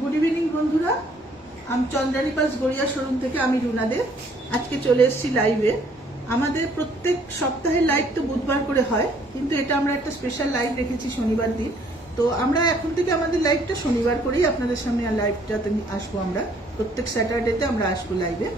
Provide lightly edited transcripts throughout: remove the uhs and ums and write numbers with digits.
Good evening বন্ধুরা, আমি Chandrani pass Garia showroom থেকে আমি রুনা দে। আজকে চলে এসেছি লাইভে। আমাদের প্রত্যেক সপ্তাহের লাইভ তো বুধবার করে হয়, কিন্তু এটা আমরা একটা স্পেশাল লাইভ রেখেছি শনিবার দিন। তো আমরা এখন থেকে আমাদের লাইভটা শনিবার করেই আপনাদের সামনে লাইভটাতে আসবো। আমরা প্রত্যেক স্যাটারডেতে আমরা আসবো লাইভে।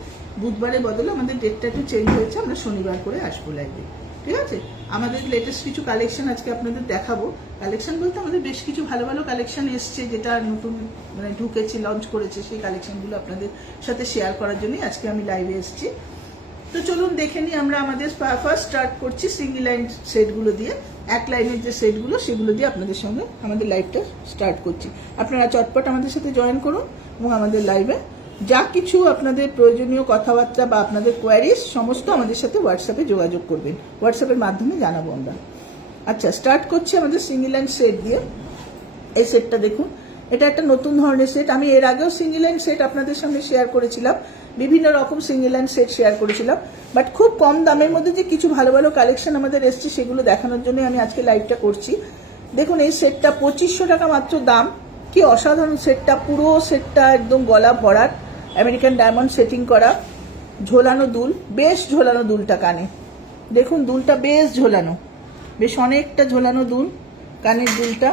বুধবারের বদলে আমাদের ডেটটা একটু চেঞ্জ হয়েছে, আমরা শনিবার করে আসবো লাইভে। ঠিক আছে, আমাদের লেটেস্ট কিছু কালেকশন আজকে আপনাদের দেখাবো। কালেকশন বলতে আমাদের বেশ কিছু ভালো ভালো কালেকশন এসছে, যেটা নতুন মানে ঢুকেছে, লঞ্চ করেছে। সেই কালেকশনগুলো আপনাদের সাথে শেয়ার করার জন্যই আজকে আমি লাইভে এসেছি। তো চলুন দেখে নিই। আমরা আমাদের ফার্স্ট স্টার্ট করছি সিঙ্গেল লাইন সেটগুলো দিয়ে। এক লাইনের যে সেটগুলো সেগুলো দিয়ে আপনাদের সঙ্গে আমাদের লাইভটা স্টার্ট করছি। আপনারা চটপট আমাদের সাথে জয়েন করুন এবং আমাদের লাইভে যা কিছু আপনাদের প্রয়োজনীয় কথাবার্তা বা আপনাদের কোয়ারিজ সমস্ত আমাদের সাথে হোয়াটসঅ্যাপে যোগাযোগ করবেন। হোয়াটসঅ্যাপের মাধ্যমে জানাবো আমরা। আচ্ছা, স্টার্ট করছি আমাদের সিঙ্গেল লাইন সেট দিয়ে। এই সেটটা দেখুন, এটা একটা নতুন ধরনের সেট। আমি এর আগেও সিঙ্গেল লাইন সেট আপনাদের সামনে শেয়ার করেছিলাম, বিভিন্ন রকম সিঙ্গেল লাইন সেট শেয়ার করেছিলাম, বাট খুব কম দামের মধ্যে যে কিছু ভালো ভালো কালেকশন আমাদের এসছে সেগুলো দেখানোর জন্য আমি আজকে লাইভটা করছি। দেখুন, এই সেটটা 2500 টাকা মাত্র দাম। কি অসাধারণ সেটটা! পুরো সেটটা একদম গলা ভরাট, আমেরিকান ডায়মন্ড সেটিং করা, ঝোলানো দুল, বেশ ঝোলানো দুলটা কানে। দেখুন দুলটা বেশ ঝোলানো, বেশ অনেকটা ঝোলানো দুল, কানের দুলটা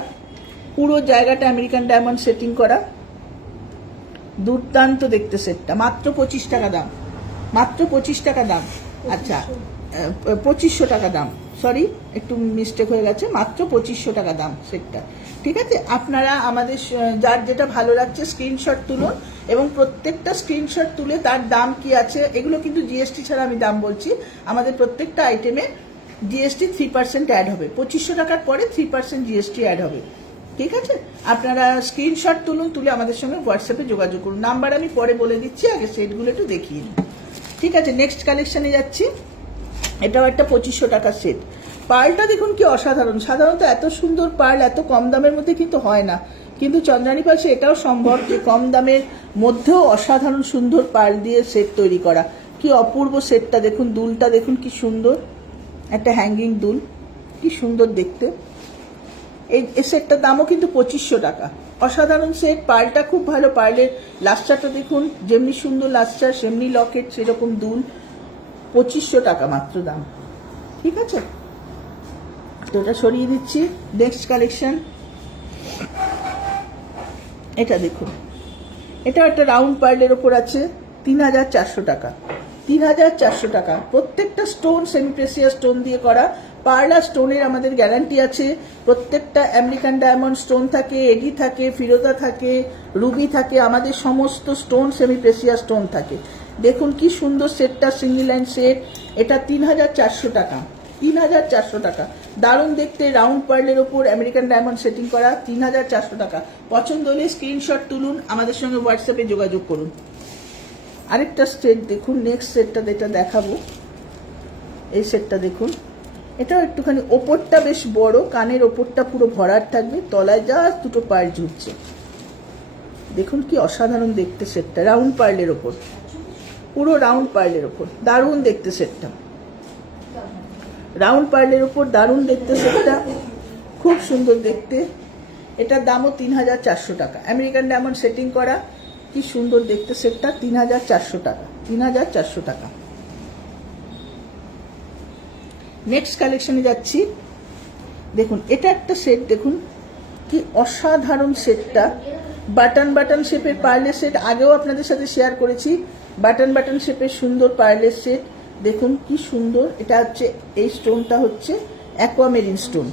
পুরো জায়গাটা আমেরিকান ডায়মন্ড সেটিং করা। দুর্দান্ত দেখতে সেটটা। মাত্র 25 টাকা দাম, মাত্র 25 টাকা দাম। আচ্ছা, 2500 টাকা দাম, সরি একটু মিস্টেক হয়ে গেছে। মাত্র 2500 টাকা দাম সেটটা। ঠিক আছে, আপনারা আমাদের যার যেটা ভালো লাগছে স্ক্রিনশট তুলুন এবং প্রত্যেকটা স্ক্রিনশট তুলে তার দাম কি আছে, এগুলো কিন্তু জিএসটি ছাড়া আমি দাম বলছি। আমাদের প্রত্যেকটা আইটেমে জিএসটি 3% অ্যাড হবে। 2500 টাকার পরে 3% জিএসটি অ্যাড হবে। ঠিক আছে, আপনারা স্ক্রিনশট তুলুন, তুলে আমাদের সঙ্গে হোয়াটসঅ্যাপে যোগাযোগ করুন। নাম্বার আমি পরে বলে দিচ্ছি, আগে সেটগুলো একটু দেখিয়ে নিন। ঠিক আছে, নেক্সট কালেকশনে যাচ্ছি। এটাও একটা 2500 টাকার সেট। পার্লটা দেখুন কি অসাধারণ। সাধারণত এত সুন্দর পার্ল এত কম দামের মধ্যে কিন্তু হয় না, কিন্তু চন্দ্রানী পালসে এটাও সম্ভব যে কম দামের মধ্যেও অসাধারণ সুন্দর পার্ল দিয়ে সেট তৈরি করা। কি অপূর্ব সেটটা দেখুন, দুলটা দেখুন কি সুন্দর, একটা হ্যাঙ্গিং দুল, কি সুন্দর দেখতে। এই সেটটার দামও কিন্তু 2500 টাকা। অসাধারণ সেট, পার্লটা খুব ভালো। পার্লের লাস্টারটা দেখুন, যেমনি সুন্দর লাস্টার সেমনি লকেট, সেরকম দুল। 2500 টাকা মাত্র দাম। ঠিক আছে, তো এটা সরিয়ে দিচ্ছি। নেক্সট কালেকশন, এটা দেখুন, এটা একটা রাউন্ড পার্লের ওপর আছে। 3400 টাকা, 3400 টাকা। প্রত্যেকটা স্টোন সেমি প্রেসিয়াস স্টোন দিয়ে করা। পার্ল আর স্টোনের আমাদের গ্যারান্টি আছে। প্রত্যেকটা আমেরিকান ডায়মন্ড স্টোন থাকে, এডি থাকে, ফিরোজা থাকে, রুবি থাকে, আমাদের সমস্ত স্টোন সেমি প্রেসিয়াস স্টোন থাকে। দেখুন কি সুন্দর সেটটা, সিঙ্গেল লাইন সেট। এটা 3400 টাকা, 3400 টাকা। দারুণ দেখতে, রাউন্ড পার্লের ওপর আমেরিকান ডায়মন্ড সেটিং করা। 3400 টাকা। পছন্দ হলে স্ক্রিনশট তুলুন, আমাদের সঙ্গে হোয়াটসঅ্যাপে যোগাযোগ করুন। আরেকটা সেট দেখুন, নেক্সট সেটটা যেটা দেখাবো, এই সেটটা দেখুন। এটাও একটুখানি ওপরটা বেশ বড়, কানের ওপরটা পুরো ভরাট থাকবে, তলায় জাস্ট দুটো পার্ল ঝুলছে। দেখুন কি অসাধারণ দেখতে সেটটা, রাউন্ড পার্লের ওপর, পুরো রাউন্ড পার্লের ওপর। দারুণ দেখতে সেটটা, রাউন্ড পার্লের ওপর দারুণ দেখতে সেটটা, খুব সুন্দর দেখতে। এটার দামও 3400 টাকা। আমেরিকান ডায়মন্ড সেটিং করা, কি সুন্দর দেখতে সেটটা। 3400 টাকা, 3400 টাকা। নেক্সট কালেকশনে যাচ্ছি। দেখুন, এটা একটা সেট, দেখুন কি অসাধারণ সেটটা। বাটন বাটন শেপের পার্লের সেট, আগেও আপনাদের সাথে শেয়ার করেছি। বাটন বাটন শেপের সুন্দর পার্লের সেট, দেখুন কি সুন্দর। এটা হচ্ছে, এই স্টোনটা হচ্ছে অ্যাকোয়ামেরিন স্টোন,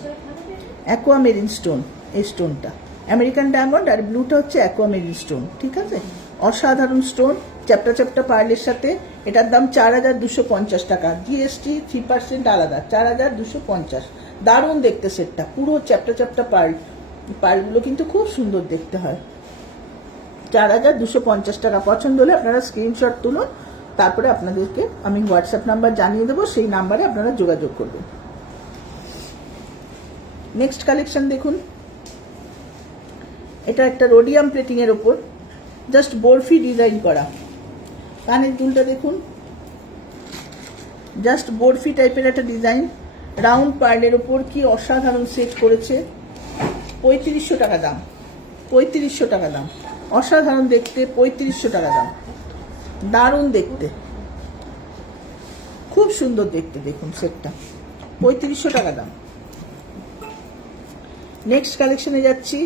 অ্যাকোয়ামেরিন স্টোন। এই স্টোনটা আমেরিকান ডায়মন্ড আর ব্লুটা হচ্ছে অ্যাকোয়ামেরিন স্টোন। ঠিক আছে, অসাধারণ স্টোন, চ্যাপটা চ্যাপটা পার্লের সাথে। এটার দাম 4250 টাকা, জিএসটি 3% আলাদা, 4250। দারুণ দেখতে সেটটা, পুরো চ্যাপটা চ্যাপটা পার্ল। পার্লগুলো কিন্তু খুব সুন্দর দেখতে হয়। 4250 টাকা। পছন্দ হলে আপনারা স্ক্রিনশট তুলুন, তারপরে আপনাদেরকে আমি হোয়াটসঅ্যাপ নাম্বার জানিয়ে দেবো, সেই নাম্বারে আপনারা যোগাযোগ করবেন। নেক্সট কালেকশন দেখুন, এটা একটা রোডিয়াম প্লেটিং এর ওপর জাস্ট বরফি ডিজাইন করা। কানের দুলটা দেখুন, জাস্ট বরফি টাইপের একটা ডিজাইন, রাউন্ড পার্লের ওপর। কি অসাধারণ সেট করেছে। 3500 টাকা দাম, 3500 টাকা দাম। অসাধারণ দেখতে, 3500 টাকা দাম। দারুণ দেখতে, খুব সুন্দর দেখতে, দেখুন সেটটা 3500 টাকা দাম। নেক্সট কালেকশনে যাচ্ছি।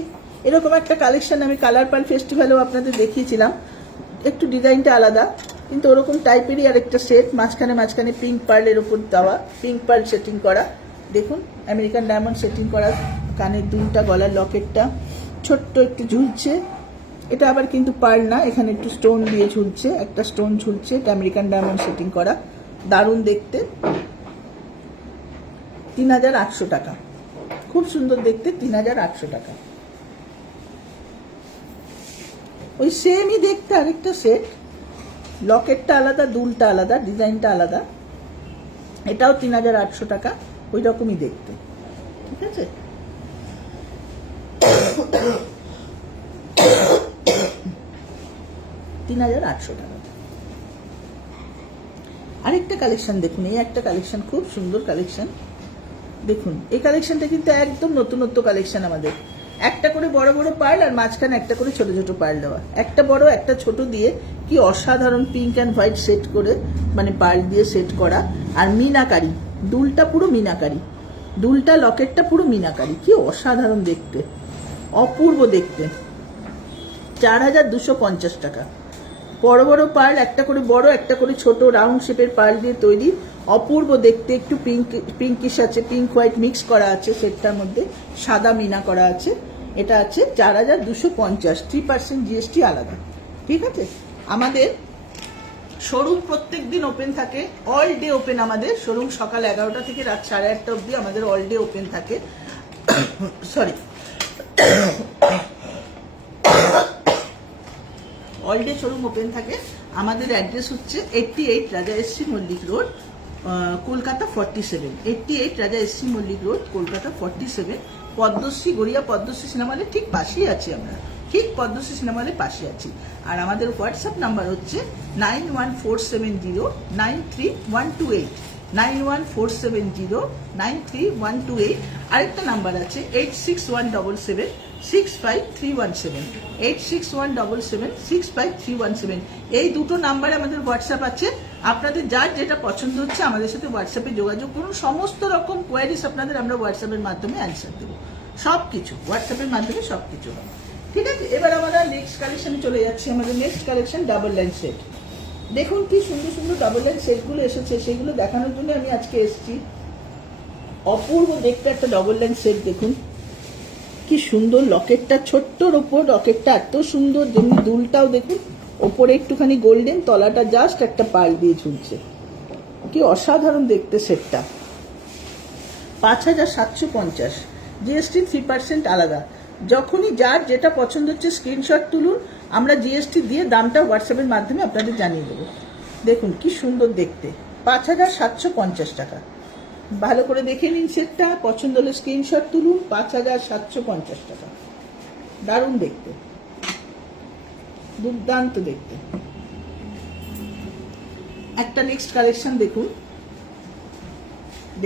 এরকম একটা কালেকশন আমি কালার পার্ল ফেস্টিভ্যালেও আপনাদের দেখিয়েছিলাম, একটু ডিজাইনটা আলাদা, কিন্তু ওরকম টাইপেরই আরেকটা সেট, মাঝখানে মাঝখানে পিঙ্ক পার্লের উপর দেওয়া, পিঙ্ক পার্ল সেটিং করা, দেখুন আমেরিকান ডায়মন্ড সেটিং করা, কানের দুলটা, গলার লকেটটা ছোট্ট একটু ঝুলছে। এটা আবার কিন্তু পার্ল না, এখানে একটু স্টোন দিয়ে ঝুলছে, একটা স্টোন ঝুলছে, এটা আমেরিকান ডায়মন্ড সেটিং করা, দারুণ দেখতে। 3800 টাকা, খুব সুন্দর দেখতে, 3800 টাকা। ওই সেমই দেখতে আরেকটা সেট, লকেটটা আলাদা, দুলটা আলাদা, ডিজাইনটা আলাদা, এটাও 3800 টাকা, ওই রকমই দেখতে, ঠিক আছে। $3800 টাকা। আরেকটা কালেকশন দেখুন, এই একটা কালেকশন খুব সুন্দর কালেকশন, দেখুন এই কালেকশনটা কিন্তু একদম নতুনত্ব কালেকশন আমাদের। একটা করে বড় বড় পার্ল আর মাঝখানে একটা করে ছোট ছোট পার্ল দেওয়া, একটা বড় একটা ছোট দিয়ে কি অসাধারণ পিঙ্ক অ্যান্ড হোয়াইট সেট করে, মানে পার্ল দিয়ে সেট করা, আর মিনাকারি, দুলটা পুরো মিনাকারি, দুলটা লকেটটা পুরো মিনাকারি, কি অসাধারণ দেখতে, অপূর্ব দেখতে। 4250 টাকা। বড় বড় পার্ল, একটা করে বড় একটা করে ছোট রাউন্ড শেপের পার্ল দিয়ে তৈরি, অপূর্ব দেখতে, একটু পিঙ্কিশ আছে, পিঙ্ক হোয়াইট মিক্স করা আছে সেটটার মধ্যে, সাদা মিনা করা আছে। এটা আছে 4250, 3% জিএসটি আলাদা, ঠিক আছে। আমাদের শোরুম প্রত্যেক দিন ওপেন থাকে, অল ডে ওপেন আমাদের শোরুম, সকাল 11টা থেকে রাত 8:30 অবধি আমাদের অল ডে ওপেন থাকে। Sorry, all day showroom open থাকে। আমাদের অ্যাড্রেস হচ্ছে 88 Raja S C Mallick road, Kolkata 47, 88 Raja S C Mallick road, Kolkata 47, Padmashree, Garia Padmashree cinema হলের ঠিক পাশেই আছি আমরা, ঠিক পদ্মশ্রী সিনেমা হলের পাশে আছি। আর আমাদের হোয়াটসঅ্যাপ নাম্বার হচ্ছে 9147093128, 9147093128। আরেকটা নাম্বার আছে 8617765317, 8617765317। এই দুটো নাম্বারে আমাদের হোয়াটসঅ্যাপ আছে। আপনাদের যার যেটা পছন্দ হচ্ছে আমাদের সাথে হোয়াটসঅ্যাপে যোগাযোগ করুন, সমস্ত রকম কোয়ারিজ আপনাদের আমরা হোয়াটসঅ্যাপের মাধ্যমে অ্যান্সার দেবো, সবকিছু হোয়াটসঅ্যাপের মাধ্যমে সবকিছু হবে, ঠিক আছে। এবার আমরা নেক্সট কালেকশনে চলে যাচ্ছি। আমাদের next collection double line set. দেখুন কি সুন্দর সুন্দর ডাবল লাইন সেটগুলো এসেছে, সেগুলো দেখানোর জন্য আমি আজকে এসেছি। অপূর্ব দেখতে একটা ডাবল লাইন সেট, দেখুন কি সুন্দর, লকেটটা ছোট্টর ওপর লকেটটা এত সুন্দর, যেমনি দুলটাও দেখুন, ওপরে একটুখানি গোল্ডেন, তলাটা জাস্ট একটা পার্ল দিয়ে ঝুলছে, কি অসাধারণ দেখতে সেটটা। 5750, জিএসটি 3% আলাদা। যখনই যার যেটা পছন্দ হচ্ছে স্ক্রিনশট তুলুন, আমরা জিএসটি দিয়ে দামটা হোয়াটসঅ্যাপের মাধ্যমে আপনাদের জানিয়ে দেবো। দেখুন কি সুন্দর দেখতে, 5750 টাকা। ভালো করে দেখে নিন সেটটা, পছন্দ হলে স্ক্রিনশট তুলুন, 5750 টাকা। দারুণ দেখতে, দুর্দান্ত দেখতে। একটা নেক্সট কালেকশন দেখুন,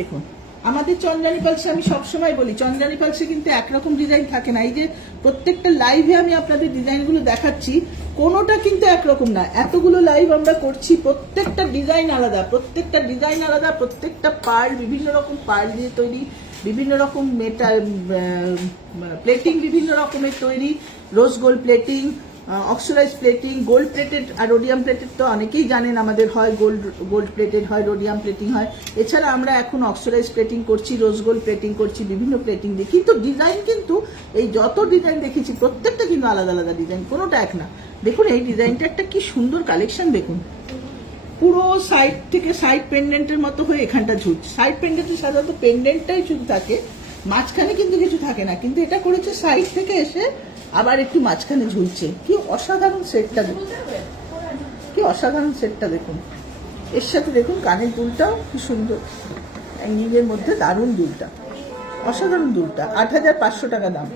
দেখুন আমাদের চন্দ্রানী পালসে, আমি সবসময় বলি চন্দ্রানী পালসে কিন্তু একরকম ডিজাইন থাকে না। এই যে প্রত্যেকটা লাইভে আমি আপনাদের ডিজাইনগুলো দেখাচ্ছি, কোনোটা কিন্তু একরকম না। এতগুলো লাইভ আমরা করছি, প্রত্যেকটা ডিজাইন আলাদা, প্রত্যেকটা ডিজাইন আলাদা, প্রত্যেকটা পার্ল বিভিন্ন রকম পার্ল দিয়ে তৈরি, বিভিন্ন রকম মেটাল প্লেটিং বিভিন্ন রকমের তৈরি, rose gold plating, oxidise plating, gold plated আর রোডিয়াম প্লেটেড তো অনেকেই জানেন আমাদের হয়, গোল্ড প্লেটেড হয়, রোডিয়াম প্লেটিং হয়। এছাড়া আমরা এখন অক্সিডাইজ প্লেটিং করছি, রোজ গোল্ড প্লেটিং করছি, বিভিন্ন প্লেটিং দিয়ে। কিন্তু ডিজাইন কিন্তু এই যত ডিজাইন দেখেছি প্রত্যেকটা কিন্তু আলাদা আলাদা ডিজাইন, কোনোটা এক না। দেখুন এই ডিজাইনটা একটা কি সুন্দর কালেকশন, দেখুন পুরো সাইড থেকে সাইড পেন্ডেন্টের মতো হয়ে এখানটা ঝুলছে। সাইড পেন্ডেন্টে সাধারণত পেন্ডেন্টটাই শুধু থাকে, মাঝখানে কিন্তু কিছু থাকে না, কিন্তু এটা করেছে সাইড থেকে এসে আবার একটু মাঝখানে ঝুলছে। কি অসাধারণ সেটটা দেখুন, কি অসাধারণ সেটটা দেখুন। এর সাথে দেখুন কানের দুলটাও কি সুন্দর, হ্যাঙ্গিংয়ের মধ্যে দারুণ দুলটা, অসাধারণ দুলটা। 8500 টাকা দাম,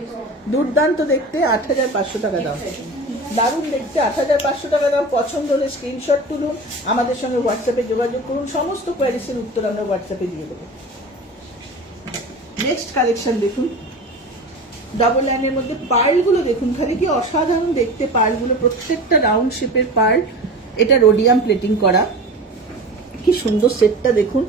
দুর্দান্ত দেখতে, 8500 টাকা দাম, দারুণ দেখতে, 8500 টাকা দাম। পছন্দ হলে স্ক্রিনশট তুলুন, আমাদের সঙ্গে হোয়াটসঅ্যাপে যোগাযোগ করুন, সমস্ত কোয়ারিজের উত্তর আমরা হোয়াটসঅ্যাপে দিয়ে দেবো। নেক্সট কালেকশন দেখুন, ডাবল লাইনের মধ্যে পার্লগুলো দেখুন খালি কি অসাধারণ দেখতে, পার্লগুলো প্রত্যেকটা রাউন্ড শেপের পার্ল। এটা রোডিয়াম প্লেটিং করা, কি সুন্দর সেটটা দেখুন,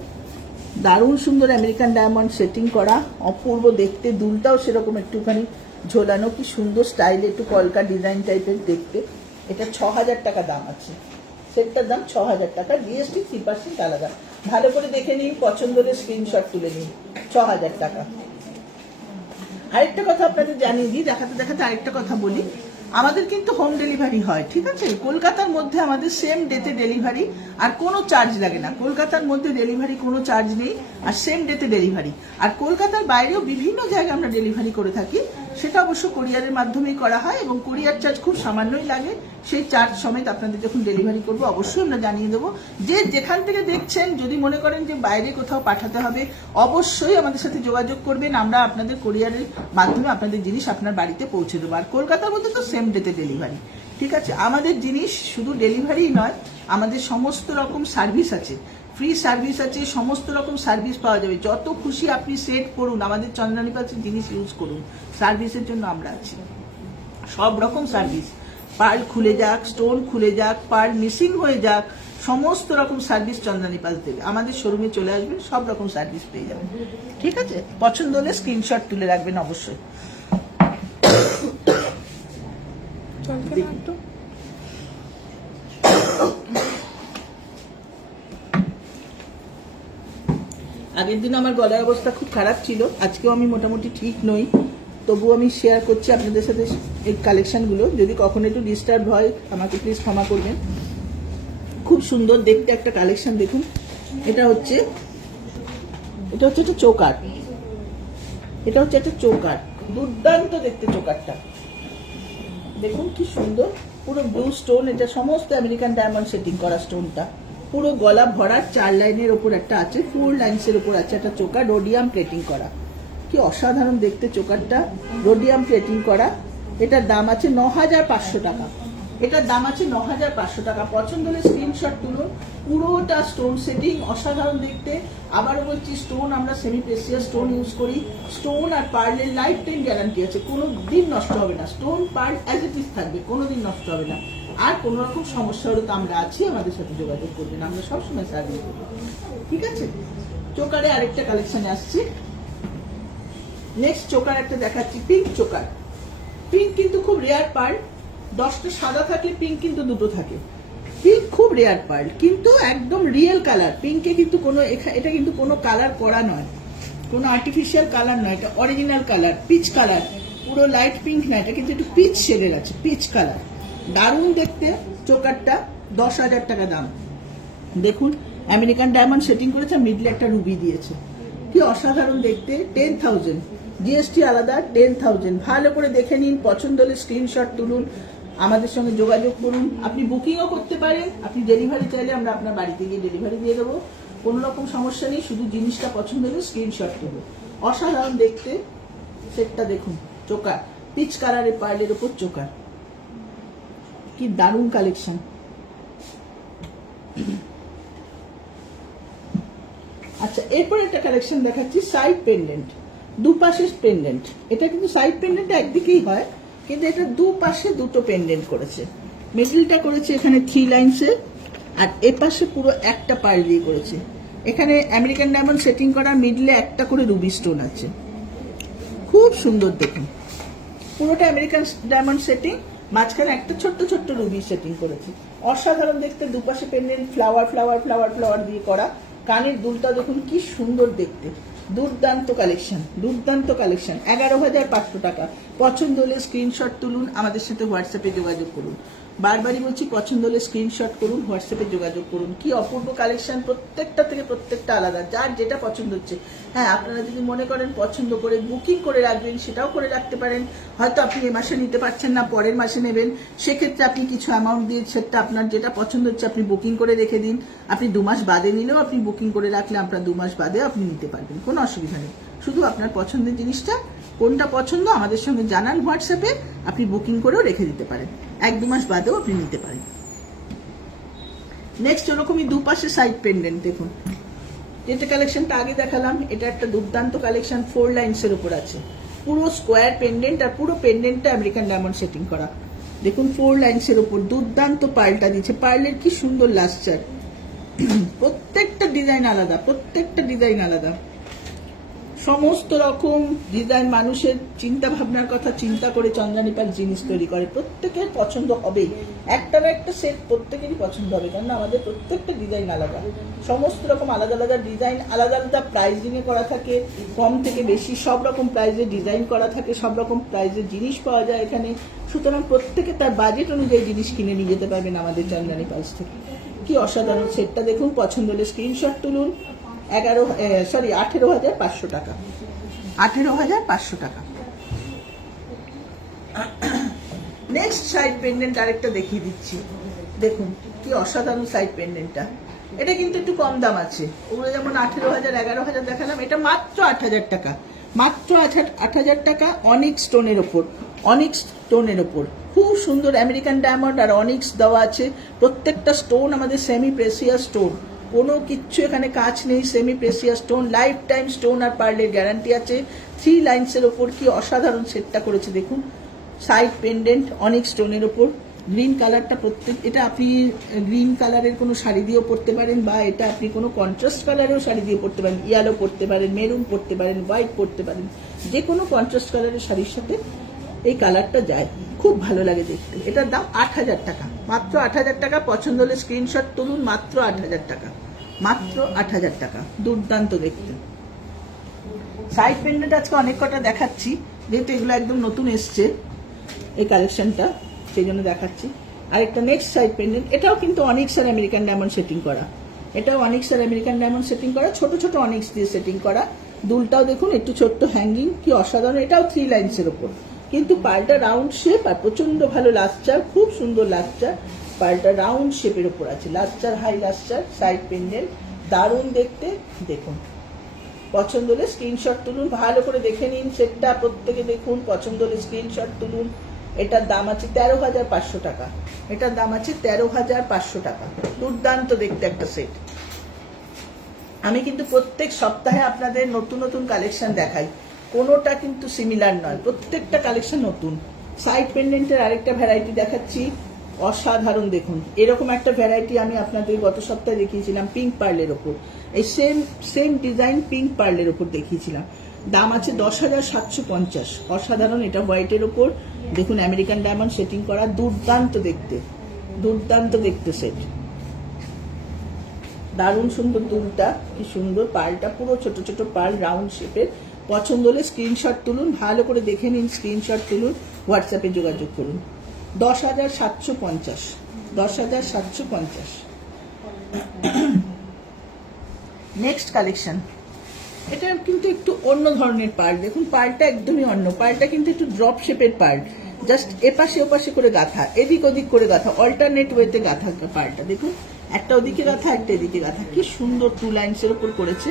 দারুণ সুন্দর আমেরিকান ডায়মন্ড সেটিং করা, অপূর্ব দেখতে। দুলটাও সেরকম একটুখানি ঝোলানো, কি সুন্দর স্টাইলে, একটু কলকা ডিজাইন টাইপের দেখতে। এটা ৬,০০০ টাকা দাম আছে, সেটটার দাম ৬,০০০ টাকা, জিএসটি 3% আলাদা। ভালো করে দেখে নিন, পছন্দ হলে স্ক্রিনশট তুলে নিন। ৬,০০০ টাকা। আরেকটা কথা আপনাদের জানিয়ে দিই, দেখাতে দেখাতে আরেকটা কথা বলি, আমাদের কিন্তু হোম ডেলিভারি হয়, ঠিক আছে? কলকাতার মধ্যে আমাদের সেম ডেতে ডেলিভারি, আর কোনো চার্জ লাগে না। কলকাতার মধ্যে ডেলিভারি কোনো চার্জ নেই, আর সেম ডেতে ডেলিভারি। আর কলকাতার বাইরেও বিভিন্ন জায়গায় আমরা ডেলিভারি করে থাকি, সেটা অবশ্য কোরিয়ারের মাধ্যমেই করা হয়, এবং কোরিয়ার চার্জ খুব সামান্যই লাগে। সেই চার্জ সমেত আপনাদের যখন ডেলিভারি করবো অবশ্যই আমরা জানিয়ে দেবো। যে যেখান থেকে দেখছেন, যদি মনে করেন যে বাইরে কোথাও পাঠাতে হবে, অবশ্যই আমাদের সাথে যোগাযোগ করবেন, আমরা আপনাদের কোরিয়ারের মাধ্যমে আপনাদের জিনিস আপনার বাড়িতে পৌঁছে দেবো। আর কলকাতার মধ্যে তো সেম ডেতে ডেলিভারি, ঠিক আছে? আমাদের জিনিস শুধু ডেলিভারি নয়, আমাদের সমস্ত রকম সার্ভিস আছে, ফ্রি সার্ভিস আছে, সমস্ত রকম সার্ভিস পাওয়া যাবে। যত খুশি আপনি সেট করুন, আমাদের চন্দ্রানী পালসের জিনিস ইউজ করুন, সার্ভিসের জন্য আমরা আছি। সব রকম সার্ভিস, পার্ল খুলে যাক, স্টোন খুলে যাক, পার্ল মিসিং হয়ে যাক, সমস্ত রকম সার্ভিস চন্দ্রানী পালস দেবে। আমাদের শোরুমে চলে আসবেন, সব রকম সার্ভিস পেয়ে যাবেন, ঠিক আছে? পছন্দ হলে স্ক্রিনশট তুলে রাখবেন অবশ্যই। আগের দিন আমার গলার অবস্থা খুব খারাপ ছিল, আজকেও আমি মোটামুটি ঠিক নই, তবুও আমি শেয়ার করছি আপনাদের সাথে এই কালেকশনগুলো। যদি কখনো একটু ডিস্টার্ব হয় আমাকে প্লিজ ক্ষমা করবেন। খুব সুন্দর দেখতে একটা কালেকশন দেখুন। এটা হচ্ছে একটা চোকার, এটা হচ্ছে একটা চোকার, দুর্দান্ত দেখতে চোকারটা দেখুন, কি সুন্দর, পুরো ব্লু স্টোন। এটা সমস্ত আমেরিকান ডায়মন্ড সেটিং করা স্টোনটা, পুরো গলা ভরার ৪ লাইনের ওপর একটা আছে, 4 লাইনসের ওপর আছে একটা চোকার, রোডিয়াম প্লেটিং করা, কি অসাধারণ দেখতে চোকারটা, রোডিয়াম প্লেটিং করা। এটার দাম আছে ৯,৫০০ টাকা, এটার দাম আছে ৯,৫০০ টাকা। পছন্দ হলে স্ক্রিনশট তুলুন। পুরোটা স্টোন সেটিং, অসাধারণ দেখতে। আবারও বলছি, স্টোন আমরা সেমি প্রেসিয়াস স্টোন ইউজ করি। স্টোন আর পার্লের লাইফ টাইম গ্যারান্টি আছে, কোনো দিন নষ্ট হবে না। Stone pearl as it is থাকবে, কোনোদিন নষ্ট হবে না। আর কোনো রকম সমস্যা হলে তো আমরা আছি, আমাদের সাথে যোগাযোগ করবেন, আমরা সবসময় সার্ভিস করবো, ঠিক আছে? চোকারে আরেকটা কালেকশনে আসছি। নেক্সট চোকার একটা দেখাচ্ছি, পিঙ্ক চোকার। পিঙ্ক কিন্তু খুব রেয়ার পার্ল, 10টা সাদা থাকে, পিঙ্ক কিন্তু 2টো থাকে। পিঙ্ক খুব রেয়ার পার্ল, কিন্তু একদম রিয়েল কালার। পিঙ্কে কিন্তু কোনো, এটা কিন্তু কোনো কালার করা নয়, কোনো আর্টিফিশিয়াল কালার নয়, এটা অরিজিনাল কালার, পিচ কালার, পুরো লাইট পিঙ্ক না, এটা কিন্তু একটু পিচ শেডের আছে, পিচ কালার। দারুণ দেখতে চোকারটা, 10,০০০ টাকা দাম। দেখুন আমেরিকান ডায়মন্ড সেটিং করেছে, মিডলে একটা রুবি দিয়েছে, কি অসাধারণ দেখতে। 10,000, জিএসটি আলাদা, 10,000। ভালো করে দেখে নিন, পছন্দ হলে স্ক্রিনশট তুলুন, আমাদের সঙ্গে যোগাযোগ করুন। আপনি বুকিংও করতে পারেন, আপনি ডেলিভারি চাইলে আমরা আপনার বাড়িতে গিয়ে ডেলিভারি দিয়ে দেবো, কোনো রকম সমস্যা নেই। শুধু জিনিসটা পছন্দ হলে স্ক্রিনশট তুলুন। অসাধারণ দেখতে সেটটা দেখুন, চোকার, পিচ কালারের পার্লের উপর চোকার, কি দারুণ কালেকশন। আচ্ছা, এরপর একটা কালেকশন দেখাচ্ছি, সাইড পেন্ডেন্ট, দুপাশে পেন্ডেন্ট। এটা কিন্তু সাইড পেন্ডেন্ট একদিকেই হয়, কিন্তু এটা দুপাশে দুটো পেন্ডেন্ট করেছে। মিডলটা করেছে এখানে 3 লাইনসে, আর এপাশে পুরো একটা পার্ল দিয়ে করেছে। এখানে আমেরিকান ডায়মন্ড সেটিং করা, মিডলে একটা করে রুবি স্টোন আছে, খুব সুন্দর দেখুন। পুরোটা আমেরিকান ডায়মন্ড সেটিং, মাঝখানে একটা ছোট্ট ছোট্ট রুবি সেটিং করেছে, অসাধারণ দেখতে। দুপাশে pendant flower flower flower flower দিয়ে করা। কানের দুলটা দেখুন কি সুন্দর দেখতে, দুর্দান্ত কালেকশন, দুর্দান্ত কালেকশন। 11,৫০০ টাকা। পছন্দ হলে স্ক্রিনশট তুলুন, আমাদের সাথে হোয়াটসঅ্যাপে যোগাযোগ করুন। বারবারই বলছি, পছন্দ হলে স্ক্রিনশট করুন, হোয়াটসঅ্যাপে যোগাযোগ করুন। কি অপূর্ব কালেকশন, প্রত্যেকটা থেকে প্রত্যেকটা আলাদা, যার যেটা পছন্দ হচ্ছে। হ্যাঁ, আপনারা যদি মনে করেন পছন্দ করে বুকিং করে রাখবেন, সেটাও করে রাখতে পারেন। হয়তো আপনি এ মাসে নিতে পারছেন না, পরের মাসে নেবেন, সেক্ষেত্রে আপনি কিছু অ্যামাউন্ট দিয়ে সেটা আপনার যেটা পছন্দ হচ্ছে আপনি বুকিং করে রেখে দিন। আপনি 2 মাস বাদে নিলেও আপনি বুকিং করে রাখলে আপনার 2 মাস বাদে আপনি নিতে পারবেন, কোনো অসুবিধা নেই। শুধু আপনার পছন্দের জিনিসটা কোনটা পছন্দ আমাদের সঙ্গে জানান হোয়াটসঅ্যাপে, আপনি বুকিং করেও রেখে দিতে পারেন, 1-2 মাস বাদেও আপনি নিতে পারেন। নেক্সট এরকমই দুপাশে সাইড পেন্ডেন্ট দেখুন, যেটা কালেকশনটা আগে দেখালাম, এটা একটা দুর্দান্ত কালেকশন, 4 লাইনসের উপর আছে। পুরো স্কোয়ার পেন্ডেন্ট, আর পুরো পেন্ডেন্টটা আমেরিকান ডায়মন্ড সেটিং করা। দেখুন 4 লাইন্সের ওপর দুর্দান্ত পার্লটা দিচ্ছে, পার্লের কি সুন্দর লাস্টার। প্রত্যেকটা ডিজাইন আলাদা, প্রত্যেকটা ডিজাইন আলাদা। সমস্ত রকম ডিজাইন, মানুষের চিন্তা ভাবনার কথা চিন্তা করে চন্দ্রানী পাল জিনিস তৈরি করে। প্রত্যেকের পছন্দ হবেই, একটা না একটা সেট প্রত্যেকেরই পছন্দ হবে, কারণ আমাদের প্রত্যেকটা ডিজাইন আলাদা। সমস্ত রকম আলাদা আলাদা ডিজাইন, আলাদা আলাদা প্রাইজিংয়ে করা থাকে, কম থেকে বেশি সব রকম প্রাইজে ডিজাইন করা থাকে, সব রকম প্রাইজের জিনিস পাওয়া যায় এখানে। সুতরাং প্রত্যেকে তার বাজেট অনুযায়ী জিনিস কিনে নিয়ে যেতে পারবেন আমাদের চন্দ্রানী পালস থেকে। কি অসাধারণ সেটটা দেখুন, পছন্দ হলে স্ক্রিনশট তুলুন। 18,500 টাকা, 18,500 টাকা। নেক্সট সাইড পেন্ডেন্ট আরেকটা দেখিয়ে দিচ্ছি, দেখুন কি অসাধারণ সাইড পেন্ডেন্টটা। এটা কিন্তু একটু কম দাম আছে, ওগুলো যেমন 18,000 11,000 দেখালাম, এটা মাত্র 8,000 টাকা, মাত্র 8,000 টাকা। অনিক্স স্টোনের ওপর, অনিক্স স্টোনের ওপর খুব সুন্দর আমেরিকান ডায়মন্ড আর অনিক্স দেওয়া আছে। প্রত্যেকটা স্টোন আমাদের সেমি প্রেসিয়াস স্টোন, কোনো কিচ্ছু এখানে কাজ নেই, semi precious stone, life time stone আর পার্লের গ্যারান্টি আছে। 3 লাইন্সের ওপর কি অসাধারণ সেটটা করেছে দেখুন। সাইড পেন্ডেন্ট অনেক স্টোনের ওপর, গ্রিন কালারটা প্রত্যেক, এটা আপনি গ্রিন কালারের কোনো শাড়ি দিয়েও পরতে পারেন, বা এটা আপনি কোনো কন্ট্রাস্ট কালারেও শাড়ি দিয়ে পরতে পারেন, ইয়েলো পরতে পারেন, মেরুন পরতে পারেন, হোয়াইট পরতে পারেন, যে কোনো কন্ট্রাস্ট কালারের শাড়ির সাথে এই কালারটা যায়, খুব ভালো লাগে দেখতে। এটার দাম 8,000 টাকা, মাত্র 8,000 টাকা। পছন্দ হলে স্ক্রিনশট তুলুন, মাত্র 8,000 টাকা, মাত্র 8,000 টাকা। দুর্দান্ত দেখতে সাইড পেন্ডেন্ট আজকে অনেক কটা দেখাচ্ছি, যেহেতু এগুলো একদম নতুন এসছে এই কালেকশনটা, সেই জন্য দেখাচ্ছি। আরেকটা নেক্সট সাইড পেন্ডেন্ট, এটাও কিন্তু অনিক্স আর আমেরিকান ডায়মন্ড সেটিং করা, এটাও অনিক্স আর আমেরিকান ডায়মন্ড সেটিং করা, ছোট ছোট অনিক্স দিয়ে সেটিং করা। দুলটাও দেখুন একটু ছোট্ট হ্যাঙ্গিং, কি অসাধারণ। এটাও 3 লাইন্সের ওপর, কিন্তু পালটা রাউন্ড শেপ আর প্রচন্ড ভালো লাস্টার, খুব সুন্দর লাস্টার। পালটা রাউন্ড শেপের ওপর আছে, লাস্টার হাই লাস্টার সাইড পেন্ডেন্ট, দারুণ দেখতে। দেখুন পছন্দ হলে স্ক্রিনশট তুলুন, ভালো করে দেখে নিন সেটটা, প্রত্যেকে দেখুন, পছন্দ হলে স্ক্রিনশট তুলুন। এটার দাম আছে 13,500 টাকা, এটার দাম আছে 13,500 টাকা। দুর্দান্ত দেখতে একটা সেট। আমি কিন্তু প্রত্যেক সপ্তাহে আপনাদের নতুন নতুন কালেকশন দেখাই, কোনোটা কিন্তু সিমিলার নয়, প্রত্যেকটা কালেকশন নতুন। সাইড পেন্ডেন্টের আরেকটা ভ্যারাইটি দেখাচ্ছি, অসাধারণ দেখুন। এরকম একটা ভ্যারাইটি আমি আপনাদের গত সপ্তাহে দেখিয়েছিলাম পিঙ্ক পার্লের ওপর, এই সেম ডিজাইন পিঙ্ক পার্লের ওপর দেখিয়েছিলাম। দাম আছে 10,750, অসাধারণ। এটা হোয়াইটের ওপর দেখুন আমেরিকান ডায়মন্ড সেটিং করা, দুর্দান্ত দেখতে, দুর্দান্ত দেখতে সেট। দারুণ সুন্দর দুলটা, কি সুন্দর পার্লটা, পুরো ছোট ছোট পার্ল রাউন্ড শেপের। পছন্দ হলে স্ক্রিনশট তুলুন, ভালো করে দেখে নিন, স্ক্রিনশট তুলুন, হোয়াটসঅ্যাপে যোগাযোগ করুন। 10,750, 10,750। নেক্সট কালেকশন, এটা কিন্তু একটু অন্য ধরনের পার্ল। দেখুন পার্লটা একদমই অন্য, পার্লটা কিন্তু একটু ড্রপ শেপের পার্ল, জাস্ট এপাশে ওপাশে করে গাঁথা, এদিক ওদিক করে গাঁথা, অল্টারনেট ওয়েতে গাঁথা পার্লটা। দেখুন একটা ওদিকে গাঁথা, একটা এদিকে গাঁথা, কি সুন্দর 2 লাইন্সের ওপর করেছে।